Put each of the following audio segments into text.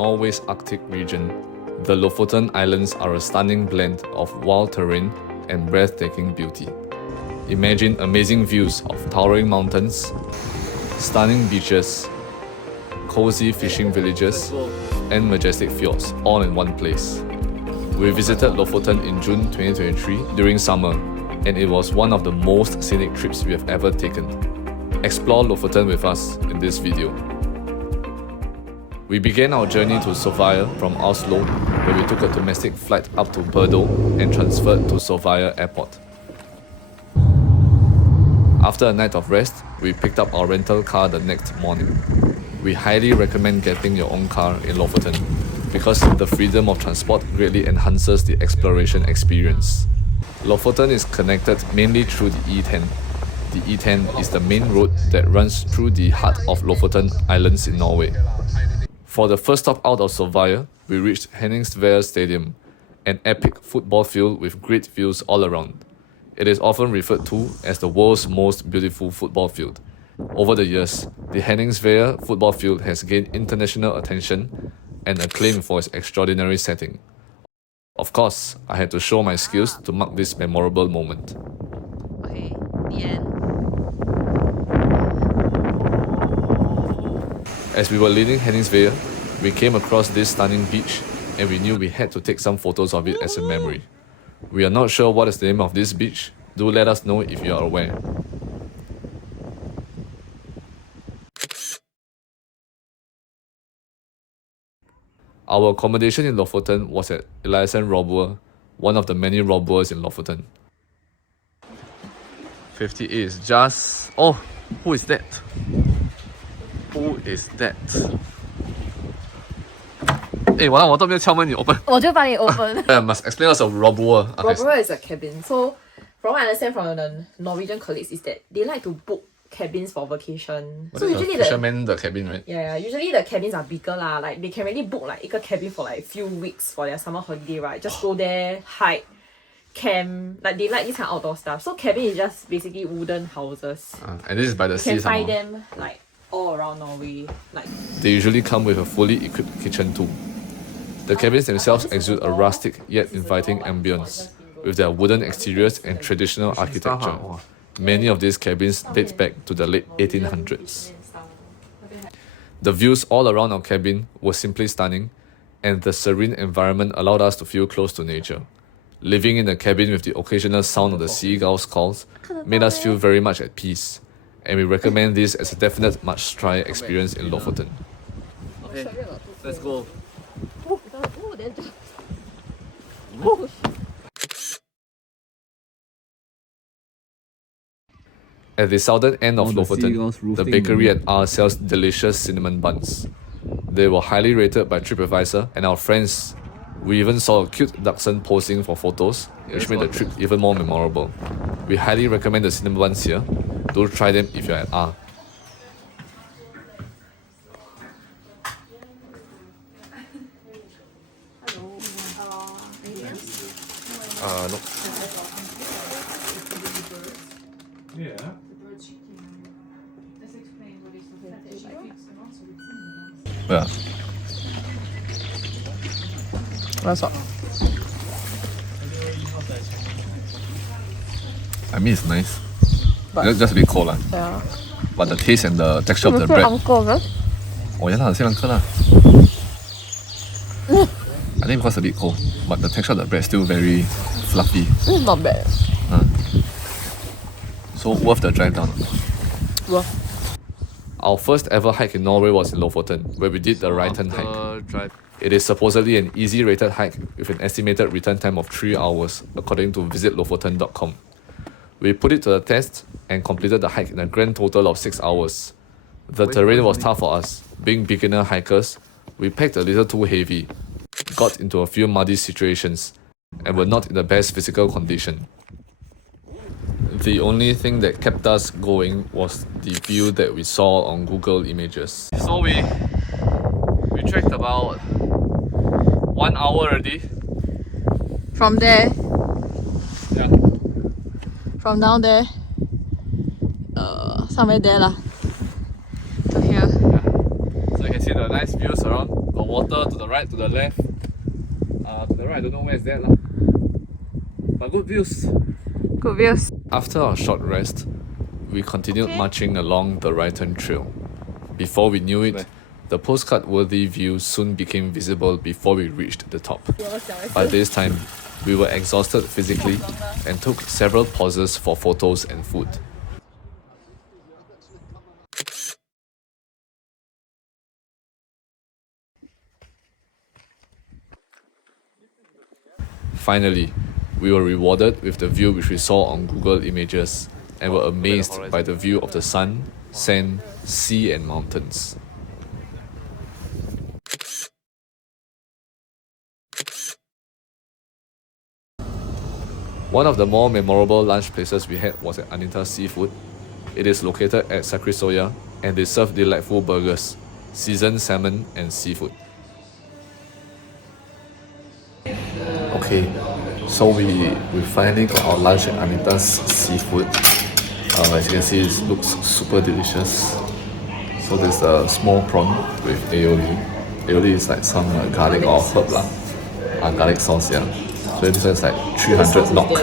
Norway's Arctic region, the Lofoten Islands are a stunning blend of wild terrain and breathtaking beauty. Imagine amazing views of towering mountains, stunning beaches, cozy fishing villages, and majestic fjords all in one place. We visited Lofoten in June 2023 during summer, and it was one of the most scenic trips we have ever taken. Explore Lofoten with us in this video. We began our journey to Sofia from Oslo, where we took a domestic flight up to Berdo and transferred to Sofia Airport. After a night of rest, we picked up our rental car the next morning. We highly recommend getting your own car in Lofoten because the freedom of transport greatly enhances the exploration experience. Lofoten is connected mainly through the E10. The E10 is the main road that runs through the heart of Lofoten Islands in Norway. For the first stop out of Sofia, we reached Henningsvær Stadium, an epic football field with great views all around. It is often referred to as the world's most beautiful football field. Over the years, the Henningsvær football field has gained international attention and acclaim for its extraordinary setting. Of course, I had to show my skills to mark this memorable moment. Okay, the end. As we were leaving Henningsvær, we came across this stunning beach and we knew we had to take some photos of it as a memory. We are not sure what is the name of this beach. Do let us know if you are aware. Our accommodation in Lofoten was at Eliassen Robur, one of the many Roburs in Lofoten. 58 is just... Oh, who is that? Who is that? 完了，我都没有敲门，你 open。我就帮你 open. Must explain us a Robur. Robur is a cabin. So, from what I understand from the Norwegian colleagues is that they like to book cabins for vacation. So usually the cabin, right? Yeah, usually the cabins are bigger lah. Like they can really book like a cabin for like a few weeks for their summer holiday, right? Just go there, hike, camp. Like they like this kind of outdoor stuff. So cabin is just basically wooden houses. And this is by the sea. You can find them like all around Norway. Like they usually come with a fully equipped kitchen too. The cabins themselves exude a rustic yet inviting ambience, with their wooden exteriors and traditional architecture. Many of these cabins date back to the late 1800s. The views all around our cabin were simply stunning, and the serene environment allowed us to feel close to nature. Living in the cabin with the occasional sound of the seagulls' calls made us feel very much at peace, and we recommend this as a definite must-try experience in Lofoten. Okay, let's go. At the southern end of Lofoten, the bakery at R sells delicious cinnamon buns. They were highly rated by TripAdvisor and our friends. We even saw a cute dachshund posing for photos, which made the trip even more memorable. We highly recommend the cinnamon buns here. Do try them if you're at R. No. Yeah. Yeah. That's all. I mean, it's nice. But just a bit cold lah. yeah. But the taste and the texture of the bread. Oh yeah lah, same uncle lah. I think because a bit cold, but the texture of the bread is still very fluffy. It's not bad. So worth the drive down. Worth. Our first ever hike in Norway was in Lofoten, where we did the Ryten hike. It is supposedly an easy rated hike with an estimated return time of 3 hours, according to visitlofoten.com. We put it to the test and completed the hike in a grand total of 6 hours. The terrain was tough for us. Being beginner hikers, we packed a little too heavy, got into a few muddy situations, and were not in the best physical condition. The only thing that kept us going was the view that we saw on Google Images. So we trekked about 1 hour already. From there, Yeah. from down there, somewhere there lah, to here. So you can see the nice views around. Got water to the right, to the left. To the right, I don't know where is that lah. But good views. Good views. After our short rest, we continued marching along the Ryten trail. Before we knew it, the postcard-worthy view soon became visible before we reached the top. By this time, we were exhausted physically and took several pauses for photos and food. Finally, we were rewarded with the view which we saw on Google Images and were amazed by the view of the sun, sand, sea and mountains. One of the more memorable lunch places we had was at Anitas Seafood. It is located at Sakrisoya and they serve delightful burgers, seasoned salmon and seafood. Okay, so we finally got our lunch at Anitas Seafood. As you can see, it looks super delicious. So there's a small prawn with aioli. Aioli is like some garlic or herb lah. Garlic sauce, yeah. So this one is like 300 NOK.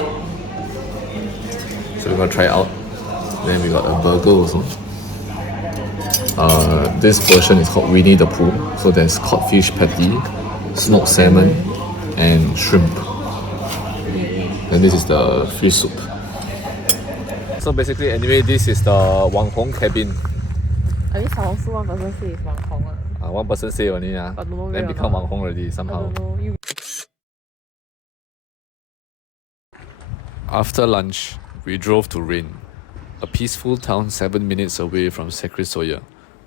So we're gonna try it out. Then we got a burger also. This version is called Winnie the Pooh. So there's codfish patty, smoked salmon, and shrimp. And this is the fish soup. So basically, anyway, this is the Wang Hong cabin. I mean, one person say it's Wang Hong. One person say only, But don't know then real become or not. Wang Hong already somehow. After lunch, we drove to Ryten, a peaceful town 7 minutes away from Sakrisoya,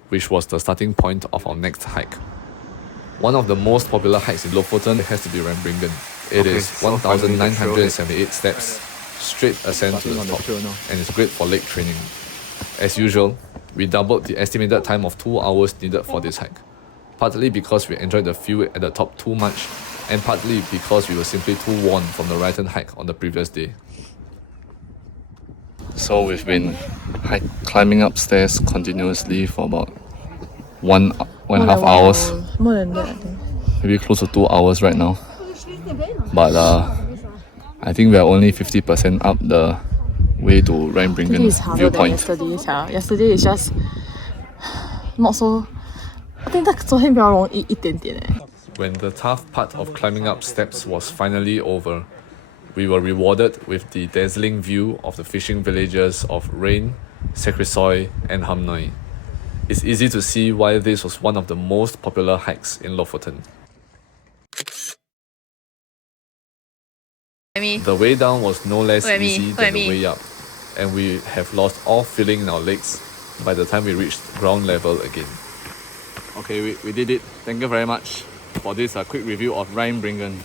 which was the starting point of our next hike. One of the most popular hikes in Lofoten has to be Reinebringen. It is 1,978 steps, straight ascent to the top, and it's great for leg training. As usual, we doubled the estimated time of 2 hours needed for this hike, partly because we enjoyed the view at the top too much, and partly because we were simply too worn from the Ryten hike on the previous day. So we've been climbing upstairs continuously for about one and a half hours. More than that, I think. Maybe close to 2 hours right now. But I think we are only 50% up the way to Reinebringen This is harder than viewpoint. yesterday. Yesterday is just not so. I think 昨天比较容易一点点 When the tough part of climbing up steps was finally over, we were rewarded with the dazzling view of the fishing villages of Ryten, Sakrisoy and Hamnoi. It's easy to see why this was one of the most popular hikes in Lofoten. The way down was no less easy than the way up, and we have lost all feeling in our legs by the time we reached ground level again. Okay, we did it. Thank you very much for this quick review of Reinebringen.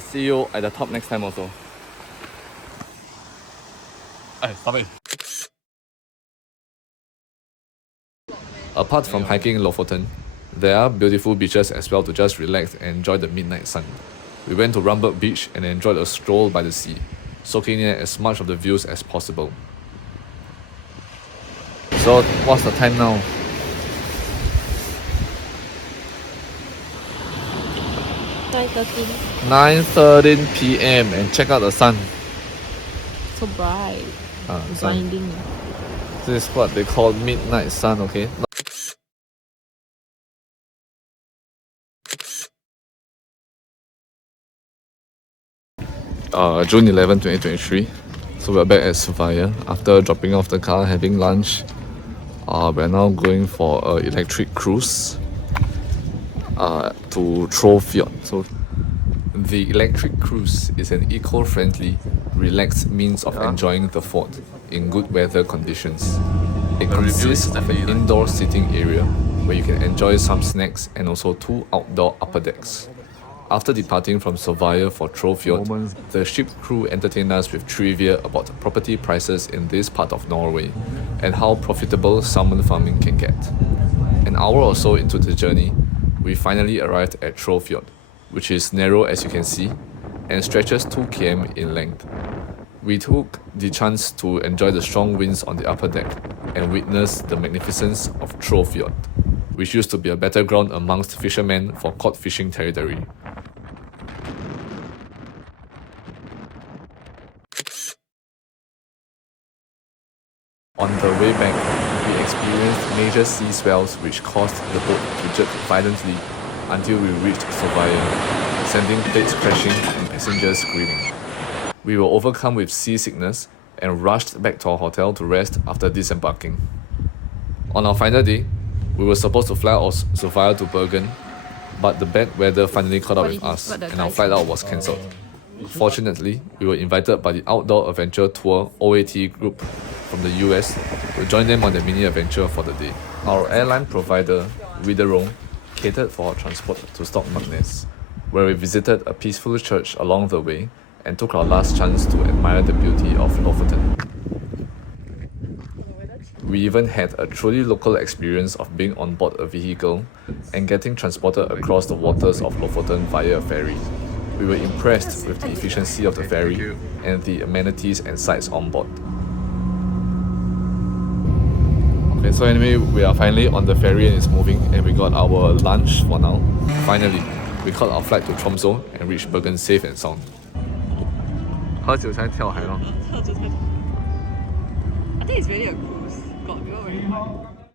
See you at the top next time also. Hey, stop it. Apart from hiking in Lofoten, there are beautiful beaches as well to just relax and enjoy the midnight sun. We went to Ramberg beach and enjoyed a stroll by the sea, soaking in as much of the views as possible. So what's the time now? 9:13 p.m. and check out the sun. So bright. Sun. Blinding. This is what they call midnight sun, okay? June 11, 2023. So we're back at Sofia after dropping off the car, having lunch. We're now going for an electric cruise to Trollfjord. So the electric cruise is an eco-friendly, relaxed means of enjoying the fort in good weather conditions. It consists of an indoor seating area where you can enjoy some snacks and also 2 outdoor upper decks. After departing from Sofia for Trollfjord, the ship crew entertained us with trivia about property prices in this part of Norway and how profitable salmon farming can get. An hour or so into the journey, we finally arrived at Trollfjord, which is narrow as you can see and stretches 2 km in length. We took the chance to enjoy the strong winds on the upper deck and witness the magnificence of Trollfjord. which used to be a battleground amongst fishermen for cod fishing territory. On the way back, we experienced major sea swells which caused the boat to jerk violently until we reached Sofia, sending plates crashing and passengers screaming. We were overcome with seasickness and rushed back to our hotel to rest after disembarking. On our final day, we were supposed to fly out of Sofia to Bergen, but the bad weather finally caught up with us and our flight out was cancelled. Fortunately, we were invited by the Outdoor Adventure Tour OAT group from the US to join them on their mini adventure for the day. Our airline provider, Reinebringen, catered for our transport to Stokmarknes, where we visited a peaceful church along the way and took our last chance to admire the beauty of Lofoten. We even had a truly local experience of being on board a vehicle and getting transported across the waters of Lofoten via a ferry. We were impressed with the efficiency of the ferry and the amenities and sights on board. Okay, so anyway, we are finally on the ferry and it's moving and we got our lunch for now. Finally, we caught our flight to Tromsø and reached Bergen safe and sound. 喝酒才跳海咯。I think it's really a cruise. God, we don't really